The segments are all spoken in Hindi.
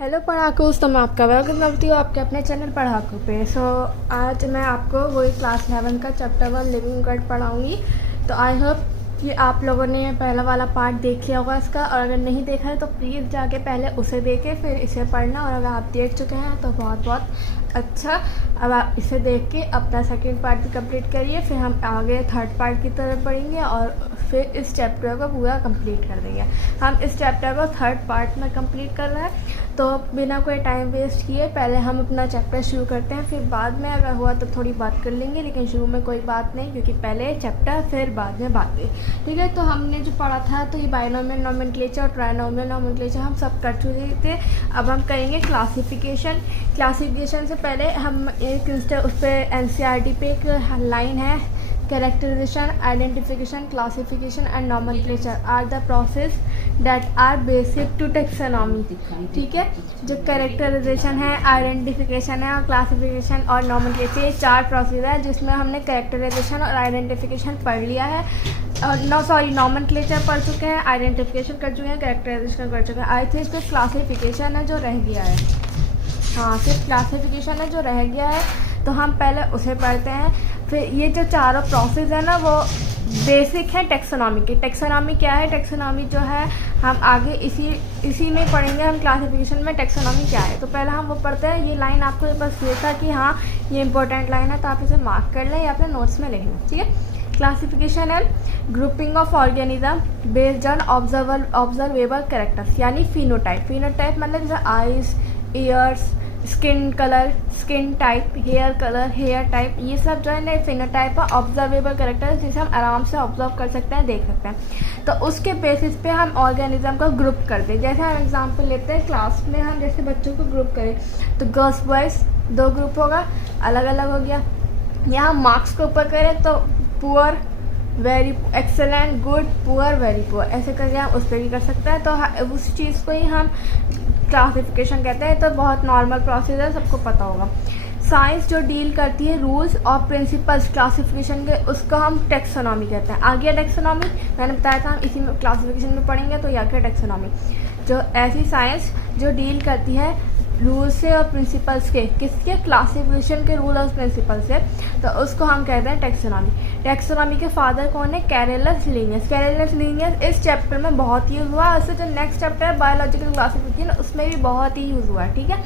हेलो पढ़ाकूस, तो मैं आपका वेलकम करती हूँ आपके अपने चैनल पढ़ाकू पे। आज मैं आपको वही क्लास 11 का चैप्टर 1 लिविंग गॉड पढ़ाऊँगी। तो आई होप कि आप लोगों ने पहला वाला पार्ट देख लिया होगा इसका, और अगर नहीं देखा है तो प्लीज़ जाके पहले उसे देखें फिर इसे पढ़ना, और अगर आप देख चुके हैं तो बहुत बहुत अच्छा। अब आप इसे देख के अपना सेकेंड पार्ट भी कंप्लीट करिए, फिर हम आगे थर्ड पार्ट की तरफ पढ़ेंगे और फिर इस चैप्टर को पूरा कंप्लीट कर देंगे। हम इस चैप्टर को थर्ड पार्ट में कंप्लीट कर रहे हैं, तो बिना कोई टाइम वेस्ट किए पहले हम अपना चैप्टर शुरू करते हैं, फिर बाद में अगर हुआ तो थोड़ी बात कर लेंगे, लेकिन शुरू में कोई बात नहीं, क्योंकि पहले चैप्टर फिर बाद में बातें। ठीक है, तो हमने जो पढ़ा था तो ये बाइनोमियल नोमेनक्लेचर और ट्राइनोमियल नोमेनक्लेचर हम सब कर चुके थे। अब हम करेंगे क्लासिफिकेशन। क्लासिफिकेशन से पहले हम एक उस पर NCERT पे एक लाइन है, characterisation, identification, classification and nomenclature are the process that are basic to taxonomy. ठीक है, जो कैरेक्टराइजेशन है, आइडेंटिफिकेशन है और क्लासिफिकेशन और नोमेनक्लेचर, ये चार प्रोसेस है जिसमें हमने कैरेक्टराइजेशन और आइडेंटिफिकेशन पढ़ लिया है। और नोमेनक्लेचर पढ़ चुके हैं, आइडेंटिफिकेशन कर चुके हैं, कैरेक्टराइजेशन कर चुके हैं। आई थिंक सिर्फ क्लासिफिकेशन है जो रह गया है। हाँ, सिर्फ क्लासिफिकेशन है जो रह गया है, तो हम पहले उसे पढ़ते हैं। फिर ये जो चारों प्रोसेस है ना, वो बेसिक है टेक्सोनॉमी की। टेक्सोनॉमी क्या है? टेक्सोनॉमी जो है हम आगे इसी में पढ़ेंगे। हम क्लासिफिकेशन में टेक्सोनॉमी क्या है, तो पहले हम वो पढ़ते हैं। ये लाइन आपको बस ये था कि हाँ ये इंपॉर्टेंट लाइन है, तो आप इसे मार्क कर लें या अपने नोट्स में लिख लें। ठीक है, क्लासिफिकेशन है grouping of organism based on observable characters, यानी फिनोटाइप। फिनोटाइप मतलब जैसे eyes, ears, skin colour, skin type, hair colour, hair type, ये सब जो है ना फिनोटाइप है, ऑब्जर्वेबल कैरेक्टर जिसे हम आराम से ऑब्जर्व कर सकते हैं, देख सकते हैं। तो उसके बेसिस पे हम ऑर्गेनिज्म को ग्रुप करते हैं। जैसे हम एग्जांपल लेते हैं, क्लास में हम जैसे बच्चों को ग्रुप करें तो गर्ल्स बॉयज़ दो ग्रुप होगा, अलग अलग हो गया। यहाँ मार्क्स के ऊपर करें तो poor, very excellent, good, poor, very poor, ऐसे करके हम उस पर भी कर सकते हैं। तो उस चीज़ को ही हम क्लासिफिकेशन कहते हैं। तो बहुत नॉर्मल प्रोसेस है, सबको पता होगा। साइंस जो डील करती है रूल्स और प्रिंसिपल्स क्लासिफिकेशन के, उसको हम टेक्सोनॉमी कहते हैं। आगे टेक्सोनॉमी मैंने बताया था, हम इसी में क्लासिफिकेशन में पढ़ेंगे, तो यह क्या टेक्सोनॉमी, जो ऐसी साइंस जो डील करती है रूल से और प्रिंसिपल्स के, किसके? क्लासिफिकेशन के रूल और प्रिंसिपल से, तो उसको हम कहते हैं टेक्सोनॉमी। टेक्सोनॉमी के फादर कौन है? कैरेलस लीनियस। कैरेलस लीनियस इस चैप्टर में बहुत यूज़ हुआ है, उससे जो नेक्स्ट चैप्टर है बायोलॉजिकल क्लासिफिकेशन, उसमें भी बहुत ही यूज़ हुआ है। ठीक है,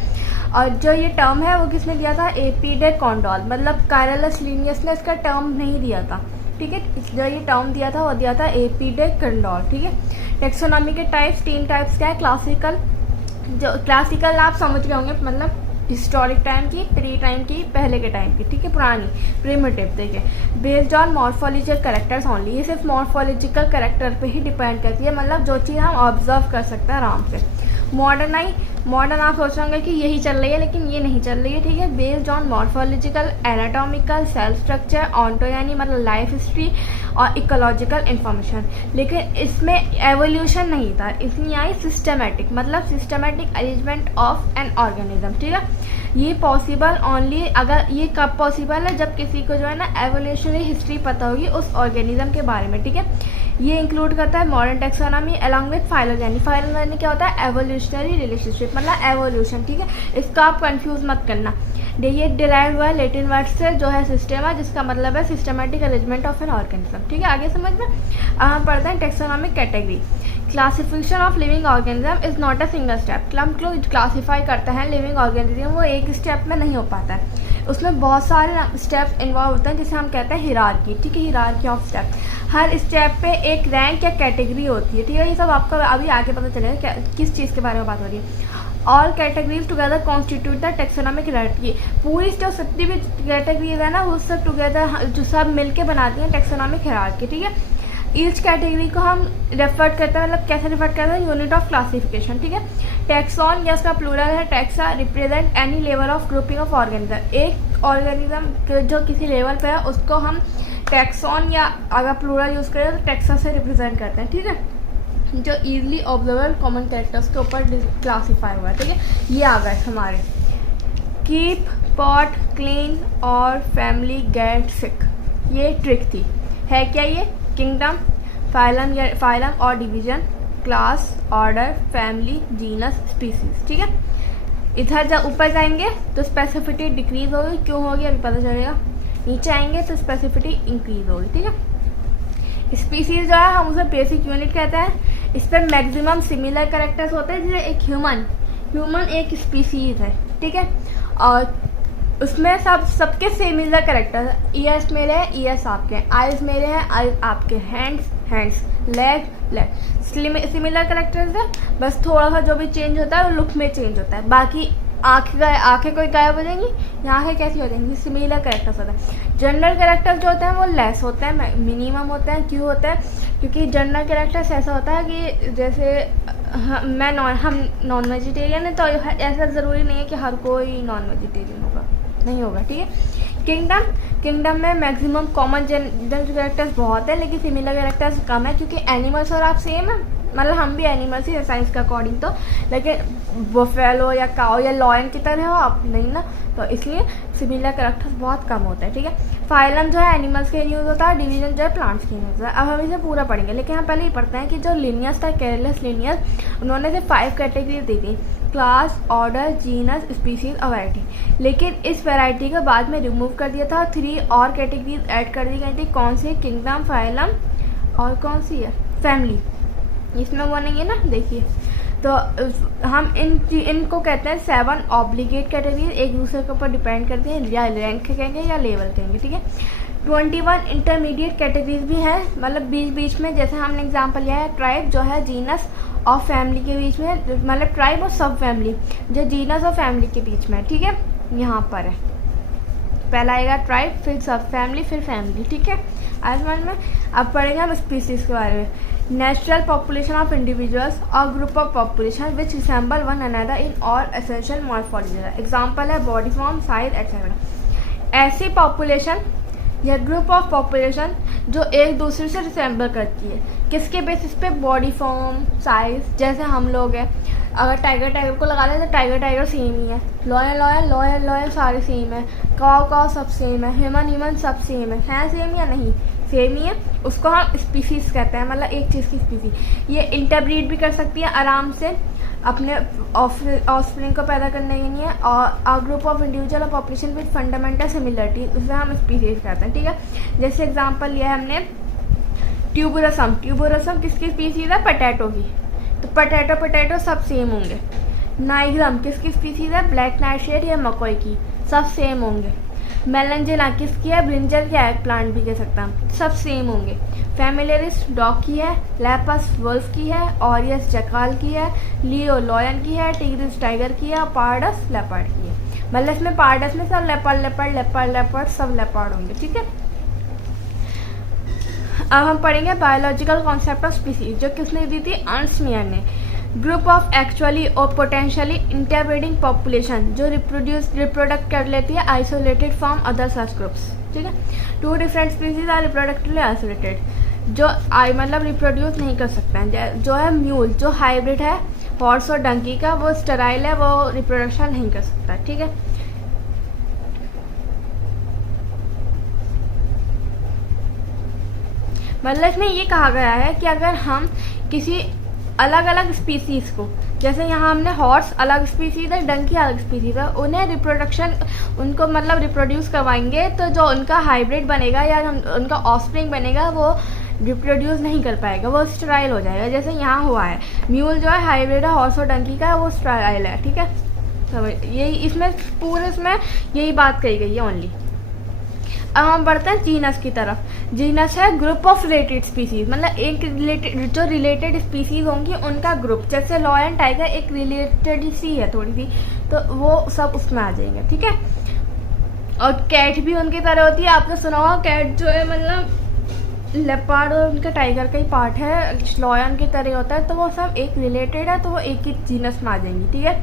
और जो ये टर्म है वो किसने दिया था? AP डे कॉन्डोल, मतलब कैरेलस लीनियस ने इसका टर्म नहीं दिया था। ठीक है, जो ये टर्म दिया था वो दिया था AP डे कॉन्डोल। ठीक है, टेक्सोनॉमी के टाइप्स, 3 टाइप्स क्या है? क्लासिकल, जो क्लासिकल आप समझ गए होंगे, मतलब हिस्टोरिक टाइम की, प्री टाइम की, पहले के टाइम की। ठीक है, पुरानी, प्रिमिटिव। देखिए, based on morphological characters only, ये सिर्फ मॉर्फोलॉजिकल कैरेक्टर पे ही डिपेंड करती है, मतलब जो चीज़ हम ऑब्जर्व कर सकते हैं आराम से। मॉडर्न आप सोच रहे होंगे कि यही चल रही है, लेकिन ये नहीं चल रही है। ठीक है, based on morphological, anatomical, cell structure, ontogeny मतलब लाइफ हिस्ट्री और इकोलॉजिकल इंफॉर्मेशन, लेकिन इसमें एवोल्यूशन नहीं था, इसमें आई सिस्टमेटिक, मतलब systematic arrangement of an organism. ठीक है, ये पॉसिबल ओनली, अगर ये कब पॉसिबल है? जब किसी को जो है ना एवोल्यूशनरी हिस्ट्री पता होगी उस ऑर्गेनिज्म के बारे में। ठीक है, ये इंक्लूड करता है modern taxonomy along with phylogeny. Phylogeny क्या होता है? एवोल्यूशनरी रिलेशनशिप, मतलब एवोल्यूशन। ठीक है, इसका आप कंफ्यूज मत करना। ये डिराइव हुआ है लेटिन वर्ड से, जो है सिस्टम है, जिसका मतलब है systematic arrangement of an organism. ठीक है, आगे समझ में। हम पढ़ते हैं taxonomic category. Classification of living organism is not a single step. हम लोग क्लासीफाई करते हैं लिविंग ऑर्गेनिज्म, वो एक स्टेप में नहीं हो पाता है, उसमें बहुत सारे स्टेप्स इन्वॉल्व होते हैं, जिसे हम कहते हैं हिरार्की। ठीक है, hierarchy of step. Her step पे एक रैंक या कैटेगरी होती है। ठीक है, ये सब आपको अभी आगे पता चलेगा किस चीज़ के बारे में बात हो रही है। All categories together constitute the taxonomic hierarchy. पूरी जो जितनी भी कैटेगरीज है ना, वो सब टुगेदर, जो सब मिलके बनाती हैं टेक्सोनॉमिक हिरार्की। ठीक है, ईच कैटेगरी को हम रेफर करते हैं, मतलब कैसे रेफर करते हैं? Unit of classification. ठीक है, टैक्सॉन या उसका प्लूरल है taxa, represent any level of grouping of organism. एक ऑर्गेनिज्म जो किसी लेवल पे है उसको हम टैक्सॉन, या अगर प्लूरल यूज़ करें तो टैक्सा से रिप्रेजेंट करते हैं। ठीक है, जो इजीली ऑब्जर्वेबल कॉमन कैरेक्टर्स के ऊपर क्लासीफाई हुआ है। ठीक है, ये आ गए हमारे। कीप पॉट क्लीन और फैमिली गेट सिक, ये ट्रिक थी। है क्या ये? किंगडम, फाइलम और division, class, order, family, genus, species. ठीक है, इधर जब ऊपर जाएंगे तो स्पेसिफिसिटी डिक्रीज होगी, क्यों होगी अभी पता चलेगा। नीचे आएंगे तो स्पेसिफिसिटी इंक्रीज होगी, ठीक है। स्पीसीज जो है हम उसे बेसिक यूनिट कहते हैं। इस पर मैक्सिमम सिमिलर कैरेक्टर्स होते हैं, जैसे एक ह्यूमन एक स्पीसीज है, ठीक है, और उसमें सबके सिमिलर कैरेक्टर है। ईयर्स मेरे हैं, ईयर्स आपके हैं, आइज मेरे हैं, आइज आपके, हैंड्स, लेग, सिमिलर कैरेक्टर्स है। बस थोड़ा सा जो भी चेंज होता है वो लुक में चेंज होता है। बाकी आंखें कोई गायब हो जाएंगी, यहाँ आंखें कैसी हो जाएंगी, सिमिलर कैरेक्टर्स होता है। जनरल कैरेक्टर्स जो होते हैं वो लेस होते हैं, मिनिमम होते हैं। क्यों होता है? क्योंकि जनरल कैरेक्टर्स ऐसा होता है कि जैसे हम नॉन वेजिटेरियन है, तो ऐसा ज़रूरी नहीं है कि हर कोई नॉन वेजिटेरियन होगा, नहीं होगा, ठीक है। किंगडम में मैक्सिमम कॉमन जनरल कैरेक्टर्स बहुत है, लेकिन सिमिलर कैरेक्टर्स कम है, क्योंकि एनिमल्स और आप सेम है, मतलब हम भी एनिमल्स ही है साइंस के अकॉर्डिंग तो, लेकिन बफेलो या काओ या लॉयन की तरह हो आप नहीं ना, तो इसलिए सिमिलर कैरेक्टर्स बहुत कम होते हैं, ठीक है। फाइलम जो है एनिमल्स के यूज़ होता है, डिवीजन जो है प्लांट्स के यूज़ होता है। अब हम इसे पूरा पढ़ेंगे, लेकिन हम पहले ही पढ़ते हैं कि जो लिनियस था, केयरलेस लिनियस, उन्होंने से 5 कैटेगरी दी थी, क्लास, ऑर्डर, जीनस, स्पीसीज और वैरायटी। लेकिन इस वैरायटी को बाद में रिमूव कर दिया था, 3 और कैटेगरीज ऐड कर दी गई थी। कौन सी? किंगडम, फाइलम और कौन सी है? फैमिली। इसमें वो नहीं है ना, देखिए, तो हम इनको कहते हैं 7 ऑब्लिगेट कैटेगरी, एक दूसरे के ऊपर डिपेंड करती हैं, या रैंक कहेंगे या लेवल कहेंगे, ठीक है। 21 इंटरमीडिएट कैटेगरीज भी हैं, मतलब बीच में, जैसे हमने एग्जांपल लिया है ट्राइब जो है जीनस और फैमिली के बीच में, मतलब ट्राइब और सब फैमिली जो जीनस और फैमिली के बीच में, ठीक है, यहाँ पर है। पहला आएगा ट्राइब, फिर सब फैमिली, फिर फैमिली, ठीक है। आज में अब पढ़ेंगे हम स्पीसीज के बारे में। नेचुरल पॉपुलेशन ऑफ इंडिविजुअल्स और group of population which resemble one another in all essential morphology. Example है बॉडी फॉर्म, साइज एटसेट्रा। ऐसी पॉपुलेशन या ग्रुप ऑफ पॉपुलेशन जो एक दूसरे से रिसेंबल करती है, किसके बेसिस पे? Body form, size. जैसे हम लोग हैं, अगर टाइगर को लगा लें तो टाइगर सेम ही है, लॉयल सारे सेम है, काव सब सेम है, ह्यूमन सब सेम है सेम या नहीं? सेम ही है, उसको हम स्पीसीज कहते हैं, मतलब एक चीज़ की स्पीसीज। ये इंटरब्रीड भी कर सकती है आराम से अपने ऑफस्प्रिंग को पैदा करने के लिए, और ग्रुप ऑफ इंडिविजुअल और पॉपुलेशन विद फंडामेंटल सिमिलरिटी, उसे हम स्पीसीज कहते हैं, ठीक है। जैसे एग्जांपल लिया है हमने ट्यूबरोसम किसकी स्पीसीज है? पोटैटो की, तो पोटैटो सब सेम होंगे। नाइग्राम किसकी स्पीसीज है? ब्लैक नाइटशेड या मकोई की, सब सेम होंगे। मेलेंजिला किसकी है? ब्रिंजल की एग प्लांट भी कह सकते हैं, सब सेम होंगे। फैमिलियरिस डॉग की है, लैपस वुल्फ की है, ऑरियस जकाल की है, लियो लॉयन की है, टिग्रिस टाइगर की है, पार्डस लेपर्ड की है। मतलब इसमें पार्डस में सब लेपर्ड सब लेपर्ड होंगे, ठीक है। अब हम पढ़ेंगे बायोलॉजिकल कॉन्सेप्ट ऑफ स्पीसीज, जो किसने दी थी? अर्नस्ट मेयर ने। ग्रुप ऑफ एक्चुअली और पोटेंशियली इंटरब्रीडिंग पॉपुलेशन जो रिप्रोडक्ट कर लेती है isolated from other such groups, ठीक है। 2 different species are reproductively isolated, जो मतलब रिप्रोड्यूस नहीं कर सकते हैं। जो है म्यूल, जो हाइब्रिड है हॉर्स और डंकी का, वो स्टेराइल है, वो रिप्रोडक्शन नहीं कर सकता, ठीक है। मतलब इसमें ये कहा गया है कि अगर हम किसी अलग अलग स्पीसीज को, जैसे यहाँ हमने हॉर्स अलग स्पीसीज है, डंकी अलग स्पीसीज है, उन्हें उनको मतलब रिप्रोड्यूस करवाएंगे, तो जो उनका हाइब्रिड बनेगा या उनका ऑफस्प्रिंग बनेगा वो रिप्रोड्यूस नहीं कर पाएगा, वो स्टेराइल हो जाएगा। जैसे यहाँ हुआ है, म्यूल जो है हाइब्रिड है हॉर्स और डंकी का, वो स्टेराइल है, ठीक है। तो यही इसमें यही बात कही गई है ओनली। अब हम बढ़ते हैं जीनस की तरफ। जीनस है ग्रुप ऑफ रिलेटेड स्पीसीज, मतलब एक जो रिलेटेड स्पीसीज होंगी उनका ग्रुप, जैसे लॉयन टाइगर एक रिलेटेड सी है थोड़ी सी, तो वो सब उसमें आ जाएंगे, ठीक है। और कैट भी उनकी तरह होती है, आपने सुना होगा कैट जो है मतलब लेपर्ड और उनका टाइगर का ही पार्ट है, लॉयन की तरह होता है, तो वो सब एक रिलेटेड है, तो वो एक ही जीनस में आ जाएंगी, ठीक है।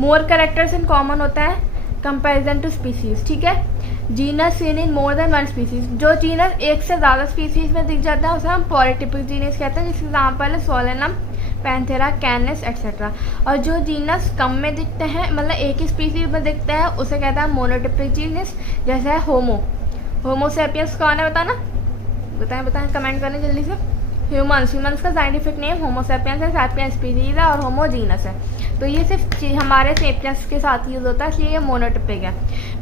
मोर कैरेक्टर्स इन कॉमन होता है कंपेरिजन टू स्पीसीज, ठीक है। Genus seen in more than one species, जो जीनस एक से ज़्यादा स्पीसीज में दिख जाता है उसे हम पॉलीटिपिक जीनस कहते हैं, जिसके एग्जाम्पल है सोलेनम, पैंथेरा, कैनिस एटसेट्रा। और जो जीनस कम में दिखते हैं, मतलब एक ही स्पीसीज में दिखते हैं, उसे कहते हैं मोनोटिपिक जीनस, जैसे है होमोसेपियंस। कौन है बताना? बताएं कमेंट करें जल्दी से। ह्यूमंस का साइंटिफिक नेम होमो सैपियंस है, सैपियंस स्पीसीज है और होमो जीनस है। तो ये सिर्फ हमारे सेपियंस के साथ यूज होता है, इसलिए ये मोनोटिपिक है।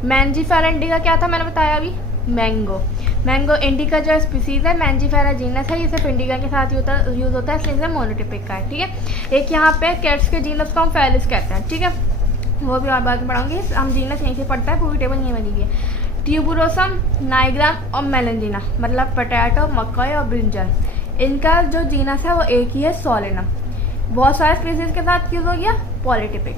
मैंजीफेरा इंडिका क्या था मैंने बताया अभी, मैंगो इंडिका जो स्पीसीज है, मैंजीफेरा जीनस है, ये सिर्फ इंडिका के साथ यूज होता है, इसलिए इसे मोनोटिपिक का है। ठीक है, एक यहाँ पे कैट्स के जीनस को हम फेलिस कहते हैं। ठीक है, वो भी और बाद में पढ़ाऊंगी, हम जीनस यहीं से पढ़ता है, पूरी टेबल यहीं बनी हुई है। ट्यूबरोसम, नाइग्राम और मेलेंजिना, मतलब पोटैटो, मकई और ब्रिंजल, इनका जो जीनस है वो एक ही है, सोलेनम। बहुत सारे स्पीसीज के साथ यूज हो गया, पॉलीटिपिक।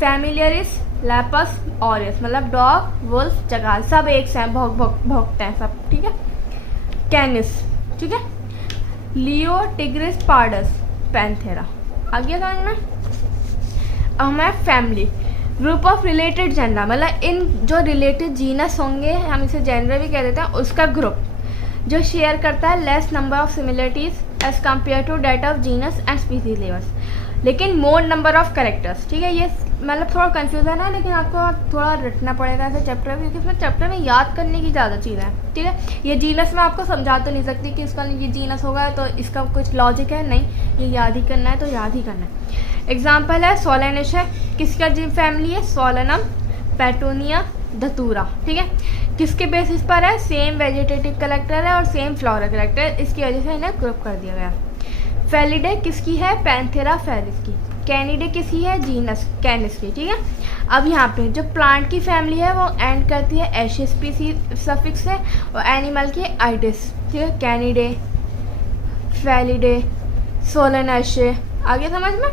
फैमिलियरिस, लैपस ऑरियस, मतलब डॉग, वुल्फ, चगाल, सब एक से भौंकते हैं सब। ठीक है, कैनिस, ठीक है, लियो, टिग्रिस, पार्डस, पैंथेरा। आगे समझ में। अब हमारा family, group of related gender, मतलब इन जो रिलेटेड जीनस होंगे, हम इसे जेंडर भी कह देते हैं, उसका ग्रुप जो शेयर करता है less number of similarities as compare to that of genus and species levels, लेकिन मोर नंबर ऑफ कैरेक्टर्स। ठीक है, ये मतलब थोड़ा कंफ्यूजन है, लेकिन आपको थोड़ा रटना पड़ेगा ऐसे चैप्टर में, क्योंकि इसमें चैप्टर में याद करने की ज़्यादा चीज़ है। ठीक है, ये जीनस में आपको समझा तो नहीं सकती कि इसका ये जीनस होगा तो इसका कुछ लॉजिक है, नहीं, ये याद ही करना है तो याद ही करना है। एग्जाम्पल है सोलेनेशिया, किसका जीन फैमिली है, सोलेनम, पेटूनिया, धतूरा। ठीक है, किसके बेसिस पर है, सेम वेजिटेटिव कलेक्टर है और सेम फ्लोरल कलेक्टर, इसकी वजह से इन्हें ग्रुप कर दिया गया। फेलिडे किसकी है, पैंथेरा फेलिस की। कैनिडे किसकी है, जीनस कैनिस की। ठीक है, अब यहाँ पे जो प्लांट की फैमिली है वो एंड करती है एशे स्पीसीज सफिक्स से, और एनिमल की आइडिस। ठीक है, कैनिडे, फेलिडे, सोलेनेशिया। आगे समझ में।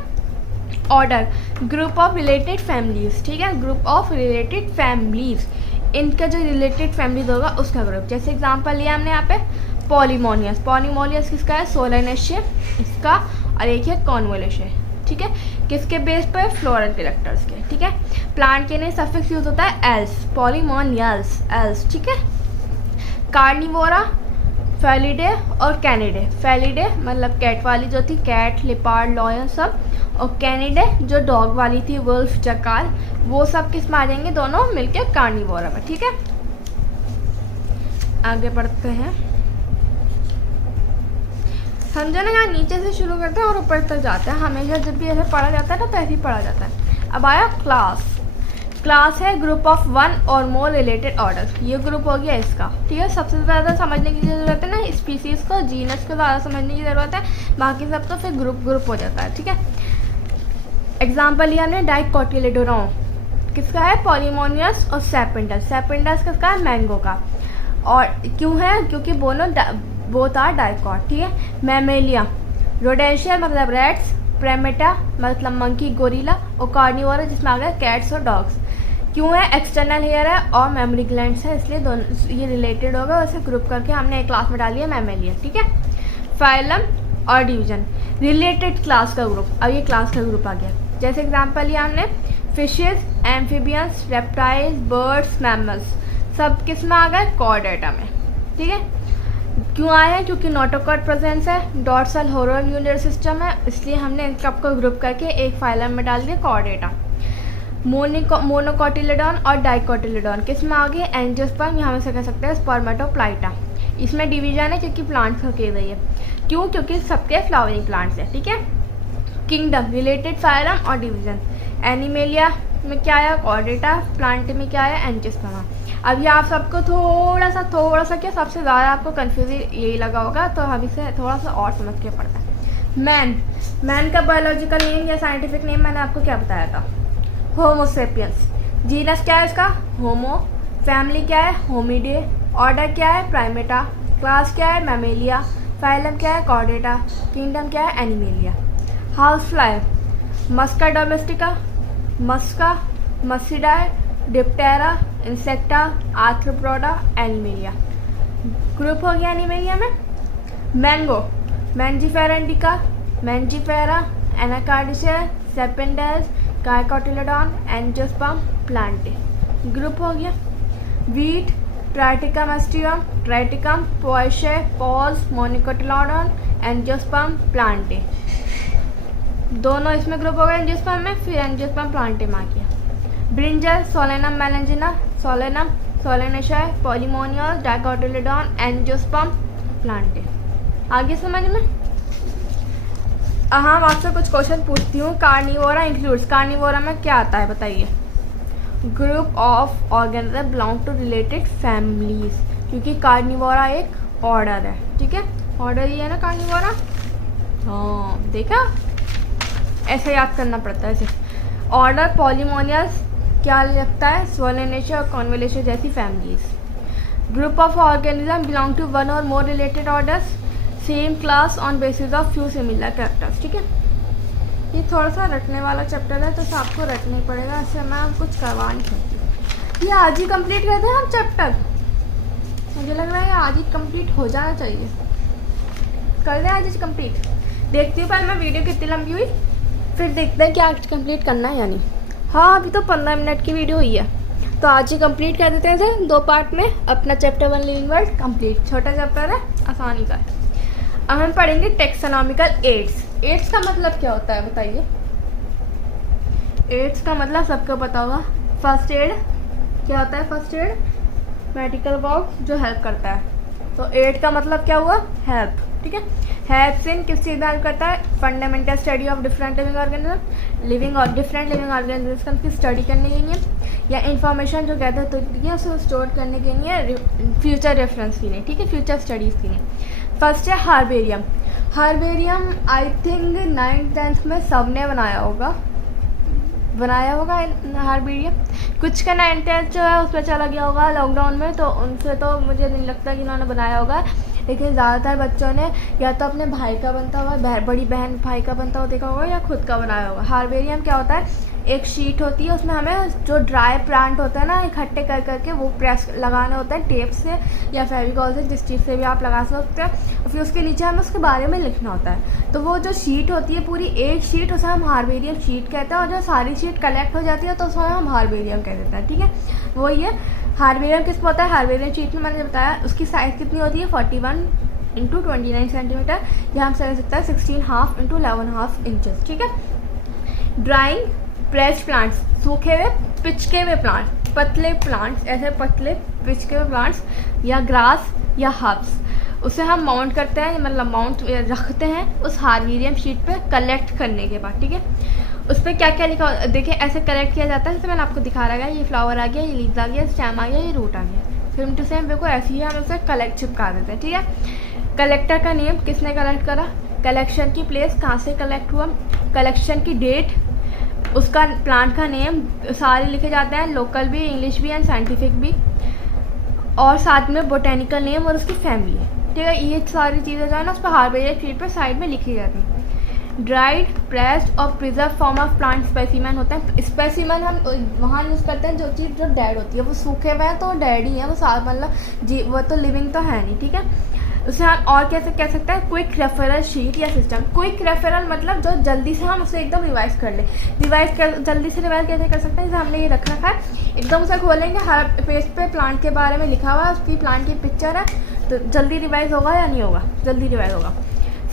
Order, group of related families. ठीक है, ग्रुप ऑफ रिलेटेड फैमिलीज, इनका जो रिलेटेड फैमिलीज होगा उसका ग्रुप। जैसे एग्जांपल लिया हमने यहाँ पे पॉलीमोनियस, पॉलीमोनियस किसका है, सोलेनेशिया इसका, और एक है कॉन्वोलेशिया। ठीक है, किसके बेस पर, फ्लोरल कैरेक्टर्स के। ठीक है, प्लांट के लिए सफिक्स यूज होता है एल्स, पॉलीमोनियल्स, एल्स। ठीक है, कार्निवोरा, फेलिडे और कैनिडे। फेलिडे मतलब कैट वाली जो थी, कैट, लिपार्ड, लॉयन सब, और कैनिडे जो डॉग वाली थी, वुल्फ, जकाल, वो सब किस में आ जाएंगे, दोनों मिलके कार्निवोरा में। ठीक है, आगे बढ़ते हैं। समझो ना, यहाँ नीचे से शुरू करते हैं और ऊपर तक जाते हैं। हमेशा जब भी ऐसे पढ़ा जाता है ना तो ऐसे ही पढ़ा जाता है। अब आया क्लास। क्लास है group of one or more related order, ये ग्रुप हो गया इसका। ठीक है, सबसे ज़्यादा समझने की ज़रूरत है ना स्पीसीज को, जीनस को ज़्यादा समझने की ज़रूरत है, बाकी सब तो फिर ग्रुप हो जाता है। ठीक है, एग्जाम्पल लिया हमने डाइकोटिलेडोन, किसका है, पॉलीमोनियस और सेपिंडस। सेपिंडस किसका है, मैंगो का। और क्यों है, क्योंकि बोथ आर डाइकॉट। ठीक है, मैमेलिया, रोडेंशिया मतलब रैट्स, प्रेमेटा मतलब मंकी, गोरिल्ला, और कार्निवोरा जिसमें आ गया कैट्स और डॉग्स। क्यों है, एक्सटर्नल हेयर है और मेमोरी ग्लैंड्स है, इसलिए दोनों ये रिलेटेड होगा, उसे ग्रुप करके हमने एक क्लास में डाली है मैमेलिया। ठीक है, फाइलम और डिवीजन, रिलेटेड क्लास का ग्रुप। अब ये क्लास का ग्रुप आ गया। जैसे एग्जाम्पल लिया हमने fishes, amphibians, reptiles, birds, mammals, सब किस में आ गए, कॉर्डेटा में। ठीक है, क्यों आया है, क्योंकि नोटोकॉट प्रेजेंस है, डॉर्सल हॉरल यूनिट सिस्टम है, इसलिए हमने इन सबको ग्रुप करके एक फाइलम में डाल दिया, कॉर्डेटा। मोनोकोटिलेडॉन और डाइकोटिलेडॉन किस में आ गए, एंजियोस्पर्म, यहाँ से कह सकते हैं स्पर्मेटोप्लाइटा। इसमें डिवीजन है क्योंकि प्लांट्स का कह रही है। क्यों, क्योंकि सबके फ्लावरिंग प्लांट्स है। ठीक है, किंगडम, रिलेटेड फाइलम और डिवीजन। एनिमेलिया में क्या आया, कॉर्डेटा, प्लांट में क्या आया, एंजियोस्पर्म। अब ये आप सबको थोड़ा सा क्या सबसे ज़्यादा आपको कन्फ्यूजन यही लगा होगा, तो हम इसे थोड़ा सा और समझ के पढ़ते हैं। मैन का बायोलॉजिकल नेम या साइंटिफिक नेम मैंने आपको क्या बताया था, होमो सेपियंस। जीनस क्या है इसका, होमो। फैमिली क्या है, होमिडे। ऑर्डर क्या है, प्राइमेटा। क्लास क्या है, मैमेलिया। फाइलम क्या है, कॉर्डेटा। किंगडम क्या है, Animalia. House fly, Musca domestica, Musca, Muscidae, Diptera, Insecta, Arthropoda, Animalia. Group हो गया एनिमेलिया में। Mango, Mangifera indica, Mangifera, Anacardiaceae, Sapindales, dicotyledon, angiosperm, Plantae. Group हो गया। Wheat, Triticum aestivum, Triticum, Poaceae, Poales, monocotyledon, angiosperm, Plantae. दोनों इसमें ग्रुप हो गए एंजियोस्पर्म में, फिर एंजियोस्पर्म प्लांटे में आ गया। Brinjal, Solanum melongena, Solanaceae, Polemoniales, dicotyledon, angiosperm, Plantae. आगे समझ में? हाँ, आपसे कुछ क्वेश्चन पूछती हूँ। कार्निवोरा इंक्लूड्स, कार्निवोरा में क्या आता है बताइए? Group of organism belong to related families, क्योंकि कार्निवोरा एक ऑर्डर है, ठीक है, ऑर्डर ही है ना कार्निवोरा। हाँ देखा, ऐसे याद करना पड़ता है इसे। ऑर्डर पॉलीमोनियस क्या लगता है? सोलेनेशिया और कॉन्वोल्यूशन जैसी families. Group of organism belong to one or more related orders, same class on basis of few similar characters, ठीक है। ये थोड़ा सा रटने वाला चैप्टर है, तो आपको रटना ही पड़ेगा, ऐसे मैं कुछ करवा नहीं सकती। ये आज ही कंप्लीट करते हैं हम चैप्टर, मुझे लग रहा है आज ही कंप्लीट हो जाना चाहिए। कर दें आज ही कंप्लीट। देखती हूँ पहले मैं वीडियो कितनी लंबी हुई, फिर देखते हैं कि आज कंप्लीट करना है या नहीं। हाँ, अभी तो 15 मिनट की वीडियो हुई है, तो आज ही कंप्लीट कर देते हैं इसे 2 पार्ट में। अपना चैप्टर 1 लिविंग वर्ल्ड कंप्लीट, छोटा चैप्टर है, आसानी का है। अब हम पढ़ेंगे टेक्सोनॉमिकल एड्स। एड्स का मतलब क्या होता है बताइए? एड्स का मतलब सबको पता होगा, फर्स्ट एड। क्या होता है फर्स्ट एड? मेडिकल बॉक्स जो हेल्प करता है। तो एड का मतलब क्या हुआ? हेल्प, ठीक है। हेल्प्स इन किस चीज़ में हेल्प करता है? Fundamental study of different living organism, living और डिफरेंट लिविंग ऑर्गेनिज्म की स्टडी करने के लिए, या इन्फॉर्मेशन जो गैदर होती है उसे स्टोर करने के लिए, फ्यूचर रेफरेंस के लिए, ठीक है, फ्यूचर स्टडीज़ के लिए। फर्स्ट है herbarium. Herbarium I think 9th-10th में सबने बनाया होगा हार्बेरियम। कुछ का 9th-10th जो है उस पर चला गया होगा लॉकडाउन में, तो उनसे तो मुझे नहीं लगता कि उन्होंने बनाया होगा, लेकिन ज़्यादातर बच्चों ने या तो अपने भाई का बनता हुआ, बड़ी बहन भाई का बनता हुआ देखा होगा, या खुद का बनाया होगा। हार्बेरियम क्या होता है? एक शीट होती है, उसमें हमें जो ड्राई प्लांट होता है ना इकट्ठे कर करके वो प्रेस लगाने होते हैं टेप से या फेविकॉल से, जिस चीज़ से भी आप लगा सकते हैं, और फिर उसके नीचे हमें उसके बारे में लिखना होता है। तो वो जो शीट होती है पूरी एक शीट, उसे हम हार्बेरियम शीट कहते हैं, और जो सारी शीट कलेक्ट हो जाती है तो उसे हम हार्बेरियम कह देते हैं, ठीक है। वही है हार्बेरियम। किस में होता है? हार्बेरियम शीट में मैंने बताया उसकी साइज़ कितनी होती है, 41 × 29 सेंटीमीटर, या हम समझ सकते हैं 16.5 × 11.5 इंचेस, ठीक है। ड्राइंग प्रेस्ड प्लांट्स, सूखे हुए पिचके हुए प्लांट्स, पतले प्लांट्स, ऐसे पतले पिचके हुए प्लांट्स, या ग्रास या हर्ब्स, उसे हम माउंट करते हैं, मतलब माउंट रखते हैं उस हार्बेरियम शीट पे कलेक्ट करने के बाद, ठीक है। उस पर क्या क्या लिखा, देखिए ऐसे कलेक्ट किया जाता है, जैसे मैंने आपको दिखा रहा है, ये फ्लावर आ गया, ये लीव्स आ गया, स्टेम आ गया, ये रूट आ गया, सेम टू सेम बिल्कुल ऐसे ही हम उसे कलेक्ट चिपका देते हैं, ठीक है। कलेक्टर का नेम, किसने कलेक्ट करा, कलेक्शन की प्लेस, कहाँ से कलेक्ट हुआ, कलेक्शन की डेट, उसका प्लांट का नेम, सारे लिखे जाते हैं, लोकल भी, इंग्लिश भी एंड साइंटिफिक भी, और साथ में बोटेनिकल नेम और उसकी फैमिली, ठीक है। ये सारी चीज़ें जो है ना उस पर हार्बेरियम शीट पर साइड में लिखी जाती हैं। ड्राइड, प्रेस्ड और preserve form of plant specimen होते हैं। स्पेसिमेन हम वहाँ यूज़ करते हैं जो चीज़ जो डेड होती है, वो सूखे हुए हैं तो डेड ही है, वो साथ मतलब जी वो तो लिविंग तो है नहीं, ठीक है। उसे हम और कैसे कह सकते हैं? क्विक रेफरल शीट या सिस्टम। क्विक रेफरल मतलब जो जल्दी से हम उसे एकदम रिवाइज कर लें। जल्दी से रिवाइज कैसे कर सकते हैं? जैसे हमने ये रख रखा है, एकदम उसे खोलेंगे, हर पेज पे प्लांट के बारे में लिखा हुआ है, उसकी प्लांट की पिक्चर है, तो जल्दी रिवाइज होगा या नहीं होगा? जल्दी रिवाइज होगा।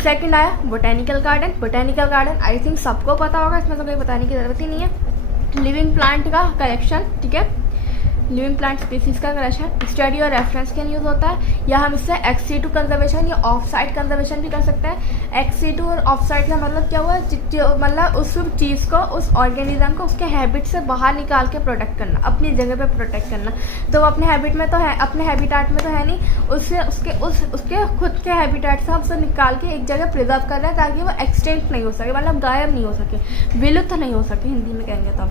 सेकंड आया botanical garden. Botanical garden I think सबको पता होगा, इसमें तो कोई बताने की ज़रूरत ही नहीं है। लिविंग प्लांट का कलेक्शन, ठीक है, लिविंग प्लांट स्पीसीज का कलेक्शन, स्टडी और रेफरेंस के लिए यूज़ होता है, या हम इससे ex-situ कंजर्वेशन या ऑफ साइट कंजर्वेशन भी कर सकते हैं। ex-situ और ऑफ साइट का मतलब क्या हुआ, मतलब उस चीज़ को, उस ऑर्गेनिज्म को उसके हैबिट से बाहर निकाल के प्रोटेक्ट करना, अपनी जगह पे प्रोटेक्ट करना। तो वो अपने हैबिट में तो है, अपने हैबिटाट में तो है नहीं, उससे उसके खुद के हैबिटाट से हम उसे निकाल के एक जगह प्रिजर्व कर रहे हैं, ताकि वो एक्सटेंट नहीं हो सके, मतलब गायब नहीं हो सके, विलुप्त नहीं हो सके, हिंदी में कहेंगे तो।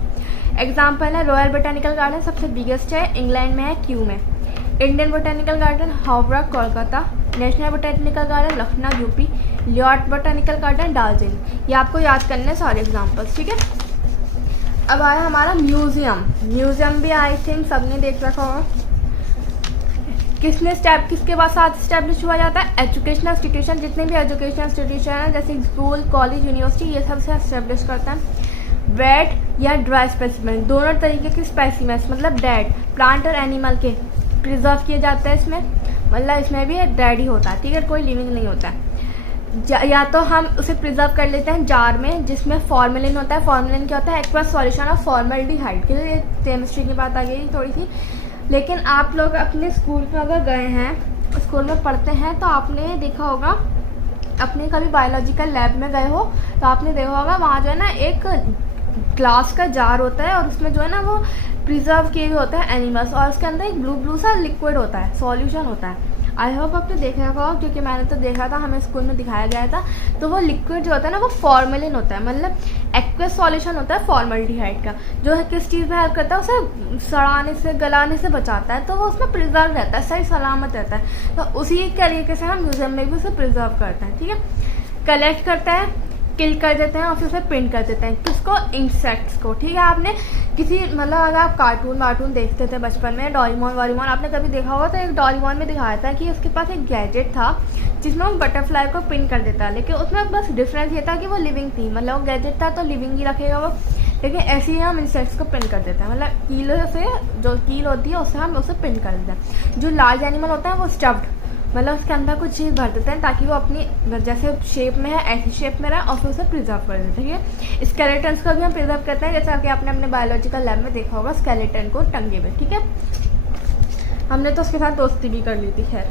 एग्जाम्पल है रॉयल बोटेनिकल गार्डन, सबसे बिगेस्ट है, इंग्लैंड में है, क्यू में। Indian botanical garden Howrah Kolkata, national botanical garden Lucknow UP, Lyot botanical garden Darjeeling. ये आपको याद करने सारे एग्जाम्पल्स, ठीक है। अब आया हमारा म्यूजियम। म्यूजियम भी आई थिंक सबने देख रखा होगा। किसके बाद साथ इस्टेब्लिश हुआ जाता है? एजुकेशनल इंस्टीट्यूशन, जितने भी एजुकेशनल इंस्टीट्यूशन हैं जैसे स्कूल, कॉलेज, यूनिवर्सिटी, ये सब से इस्टेब्लिश करता है। वेट या ड्राई स्पेसिमेन, दोनों तरीके के स्पेसिमेंस, मतलब डेड प्लांट और एनिमल के प्रिजर्व किए जाते हैं इसमें, मतलब इसमें भी डेड ही होता है, ठीक है, कोई लिविंग नहीं होता है। या तो हम उसे प्रिजर्व कर लेते हैं जार में, जिसमें फॉर्मेलिन होता है। फॉर्मेलिन क्या होता है? Aqueous solution of formaldehyde. के लिए केमिस्ट्री की बात आ गई थोड़ी सी, लेकिन आप लोग अपने स्कूल में अगर गए हैं, स्कूल में पढ़ते हैं, तो आपने देखा होगा अपने कभी बायोलॉजिकल लैब में गए हो तो आपने देखा होगा वहाँ जो है ना एक ग्लास का जार होता है और उसमें जो है ना वो प्रिजर्व किए हुए होते हैं एनिमल्स, और उसके अंदर एक ब्लू ब्लू सा लिक्विड होता है, सॉल्यूशन होता है। आई होप आपने देखा होगा, क्योंकि मैंने तो देखा था, हमें स्कूल में दिखाया गया था। तो वो लिक्विड जो होता है ना वो फॉर्मेलिन होता है, मतलब एक्वस सॉल्यूशन होता है फॉर्मल्डिहाइड का, जो है किस चीज़ में हेल्प करता है, उसे सड़ाने से गलाने से बचाता है, तो वो उसमें प्रिजर्व रहता है, सही सलामत रहता है। तो उसी तरीके से हम म्यूजियम में भी उसे प्रिजर्व करते हैं, ठीक है। कलेक्ट करते हैं, किल कर देते हैं और फिर उसे प्रिंट कर देते हैं, किसको, इंसेक्ट्स को, ठीक है। आपने किसी मतलब अगर आप कार्टून वार्टून देखते थे बचपन में, डोरेमोन वारीमोन आपने कभी देखा होगा, तो एक डोरेमोन में दिखाया था कि उसके पास एक गैजेट था जिसमें वो बटरफ्लाई को प्रिंट कर देता है, लेकिन उसमें बस डिफरेंस ये था कि वो लिविंग थी, मतलब वो गैजेट था तो लिविंग ही रखेगा वो, लेकिन ऐसे ही हम इंसेक्ट्स को प्रिंट कर देते हैं, मतलब कील से, जो कील होती है उससे हम उसे प्रिंट कर देते हैं। जो लार्ज एनिमल होता है वो स्टफ्ड, मतलब उसके अंदर कुछ चीज़ भर देते हैं ताकि वो अपनी जैसे शेप में है ऐसी शेप में रहे और फिर उसे प्रिजर्व कर देते हैं, ठीक है। स्केलेटन्स को भी हम प्रिजर्व करते हैं, जैसा कि आपने अपने बायोलॉजिकल लैब में देखा होगा स्केलेटन को टंगे हुए, ठीक है। हमने तो उसके साथ दोस्ती भी कर ली थी, खैर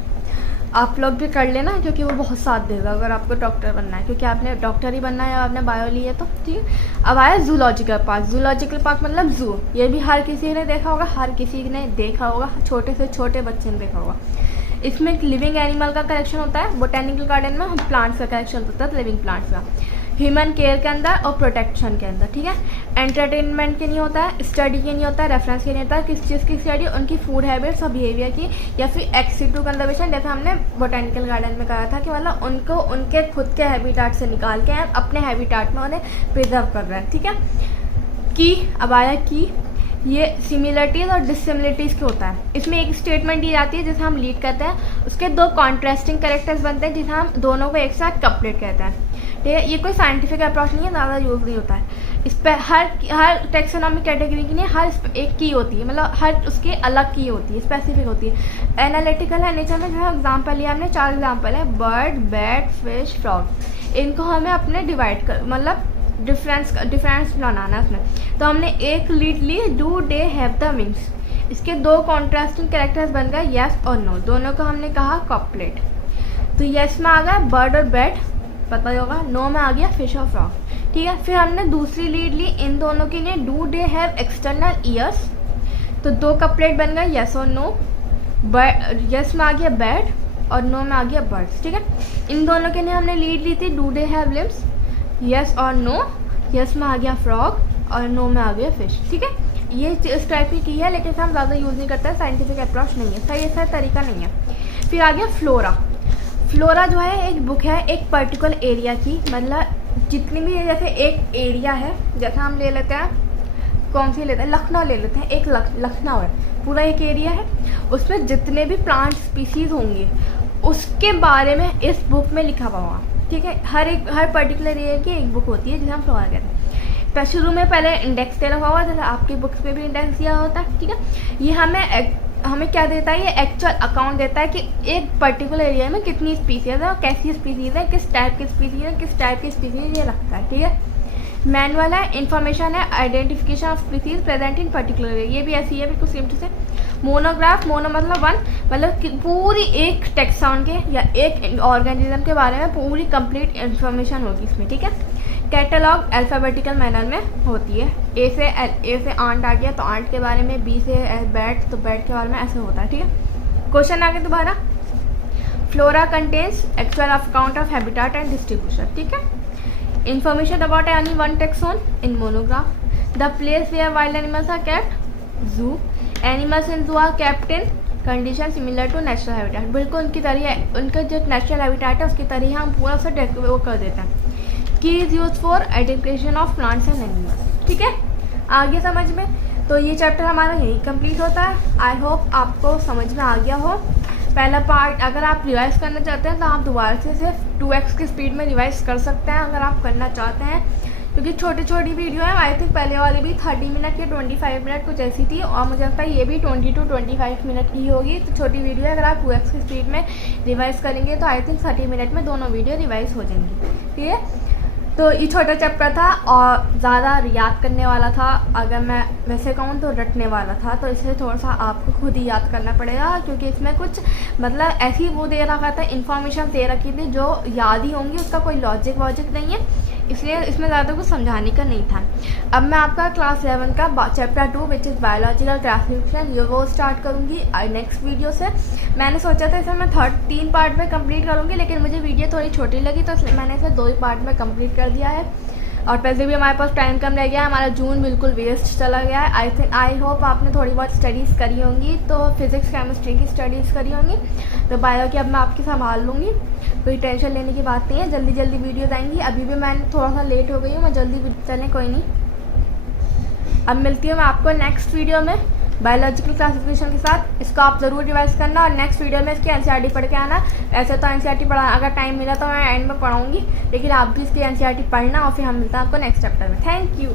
आप लोग भी कर लेना, क्योंकि वो बहुत साथ देगा अगर आपको डॉक्टर बनना है, क्योंकि आपने डॉक्टर ही बनना है या आपने बायो ली है तो, ठीक है। अब आया जूलॉजिकल पार्क। जूलॉजिकल पार्क मतलब जू, ये भी हर किसी ने देखा होगा, हर किसी ने देखा होगा, छोटे से छोटे बच्चे ने देखा होगा। इसमें एक लिविंग एनिमल का कलेक्शन होता है, बोटेनिकल गार्डन में हम प्लांट्स का कलेक्शन होता है, लिविंग प्लांट्स का, ह्यूमन केयर के अंदर और प्रोटेक्शन के अंदर, ठीक है। एंटरटेनमेंट के नहीं होता है, स्टडी के नहीं होता है, रेफरेंस के नहीं होता है, किस चीज़ की स्टडी, उनकी फूड हैबिट्स और बिहेवियर की, या फिर एक्सिटू कंजर्वेशन, जैसे हमने बोटेनिकल गार्डन में कहा था कि मतलब उनको उनके खुद के हैबिटाट से निकाल के अपने हैबिटाट में उन्हें प्रिजर्व कर रहे हैं, ठीक है। की, अब आया की, ये सिमिलरिटीज़ और डिसिमिलरिटीज़ के होता है। इसमें एक स्टेटमेंट दी जाती है जिसे हम लीड करते हैं, उसके दो कॉन्ट्रास्टिंग कैरेक्टर्स बनते हैं जिसे हम दोनों को एक साथ कपलेट कहते हैं, ठीक है। ये कोई साइंटिफिक अप्रोच नहीं है, ज़्यादा यूज नहीं होता है इस पर। हर टेक्सोनॉमिक कैटेगरी के लिए हर एक की होती है, मतलब हर उसकी अलग की होती है, स्पेसिफिक होती है। एनालिटिकल है नेचर में, जो है एग्जाम्पल लिया हमने, 4 एग्जाम्पल है, बर्ड, बैट, फिश, फ्रॉग। इनको हमें अपने डिवाइड कर, मतलब डिफरेंस बनाना है उसमें। तो हमने एक लीड ली, do they have the wings, इसके दो कॉन्ट्रास्टिंग कैरेक्टर्स बन गए, यस और नो, दोनों को हमने कहा कॉपलेट। तो यस में आ गया बर्ड और बैट, पता ही होगा, नो में आ गया फिश और फ्रॉग, ठीक है। फिर हमने दूसरी लीड ली इन दोनों के लिए, do they have external years, तो दो कपलेट बन गए, यस और नो। यस में आ गया बैट और नो में आ गया बर्ड्स, ठीक है। इन दोनों के लिए हमने लीड ली थी, do they have limbs, yes और नो, यस में आ गया फ्रॉग और नो में आ गया फिश, ठीक है। ये इस टाइप की है, लेकिन हम ज़्यादा यूज़ नहीं करते हैं, साइंटिफिक अप्रोच नहीं है, सही ऐसा तरीका नहीं है। फिर आ गया फ्लोरा। फ्लोरा जो है एक बुक है एक पर्टिकुलर एरिया की, मतलब जितनी भी, जैसे एक एरिया है, जैसे हम ले लेते हैं, कौन सी लेते हैं, लखनऊ ले लेते हैं, एक लखनऊ है, पूरा एक एरिया है, उसमें जितने भी प्लांट स्पीसीज होंगे उसके बारे में इस बुक में लिखा हुआ होगा, ठीक है। हर पर्टिकुलर एरिया की एक बुक होती है जिसे हम फ्लोरा कहते हैं। शुरू में पहले इंडेक्स दे रखा हुआ, जैसे आपकी बुक्स पे भी इंडेक्स दिया होता है, ठीक है। ये हमें क्या देता है, ये एक्चुअल अकाउंट देता है कि एक पर्टिकुलर एरिया में कितनी स्पीसीज है और कैसी स्पीसीज है, किस टाइप की स्पीसीज है, किस टाइप की स्पीसीज ये लगता है, ठीक है। मैनुअल है, इन्फॉर्मेशन है, identification of species present in particular area, ये भी ऐसी है बिल्कुल same to same. Monograph, mono मतलब वन, मतलब पूरी एक टेक्सॉन के या एक ऑर्गेनिज्म के बारे में पूरी कंप्लीट इन्फॉर्मेशन होगी इसमें, ठीक है। कैटलॉग अल्फ़ाबेटिकल मैनर में होती है, ए से आंट आ गया तो आंट के बारे में, बी से बैट तो बैट के बारे में, ऐसे होता है, ठीक है। क्वेश्चन आगे दोबारा, flora contains actual account of habitat and distribution, ठीक है। Information about any one taxon in monograph. The place where wild animals are kept, zoo. Animals in zoo are kept in conditions similar to natural habitat. बिल्कुल उनकी तरह, उनका जो नेचुरल हैबिटेट है उसकी तरह हम पूरा सा वो कर देते हैं। की is use for identification of plants and animals, ठीक है। आगे समझ में, तो ये चैप्टर हमारा यही कंप्लीट होता है। आई होप आपको समझ में आ गया हो। पहला पार्ट अगर आप रिवाइज करना चाहते हैं तो आप दोबारा से सिर्फ 2x की स्पीड में रिवाइज कर सकते हैं अगर आप करना चाहते हैं, क्योंकि छोटी छोटी वीडियो है। आई थिंक पहले वाली भी 30 मिनट या 25 मिनट कुछ ऐसी थी, और मुझे लगता है ये भी 20 to 25 मिनट की होगी। तो छोटी वीडियो है, अगर आप 2x की स्पीड में रिवाइज करेंगे तो आई थिंक 30 मिनट में दोनों वीडियो रिवाइज हो जाएंगी, ठीक है। तो ये छोटा चैप्टर था और ज़्यादा याद करने वाला था, अगर मैं वैसे कहूँ तो रटने वाला था, तो इसलिए थोड़ा सा आपको खुद ही याद करना पड़ेगा, क्योंकि इसमें कुछ मतलब ऐसी वो दे रखा था, इन्फॉर्मेशन दे रखी थी जो याद ही होंगी, उसका कोई लॉजिक वॉजिक नहीं है, इसलिए इसमें ज़्यादा कुछ समझाने का नहीं था। अब मैं आपका क्लास 11 का chapter 2 which is biological classification ये वो स्टार्ट करूँगी नेक्स्ट वीडियो से। मैंने सोचा था इसे मैं 3 पार्ट में कंप्लीट करूँगी, लेकिन मुझे वीडियो थोड़ी छोटी लगी तो इसलिए मैंने इसे 2 ही पार्ट में कंप्लीट कर दिया है। और पैसे भी हमारे पास टाइम कम रह गया है, हमारा जून बिल्कुल वेस्ट चला गया है। आई होप आपने थोड़ी बहुत स्टडीज़ करी होंगी, तो फिज़िक्स केमिस्ट्री की स्टडीज़ करी होंगी, तो बायो की अब मैं आपकी संभाल लूँगी, कोई टेंशन लेने की बात नहीं है। जल्दी जल्दी वीडियोज़ आएंगी, अभी भी मैं थोड़ा सा लेट हो गई हूँ, मैं जल्दी चलें कोई नहीं। अब मिलती हूँ मैं आपको नेक्स्ट वीडियो में बायोलॉजिकल क्लासिफिकेशन के साथ। इसको आप ज़रूर रिवाइज करना और नेक्स्ट वीडियो में इसकी एनसीईआरटी पढ़ के आना। ऐसे तो एनसीईआरटी पढ़ा, अगर टाइम मिला तो मैं एंड में पढ़ाऊँगी, लेकिन आप भी इसकी एनसीईआरटी पढ़ना और फिर हम मिलते हैं आपको नेक्स्ट चैप्टर में। Thank you.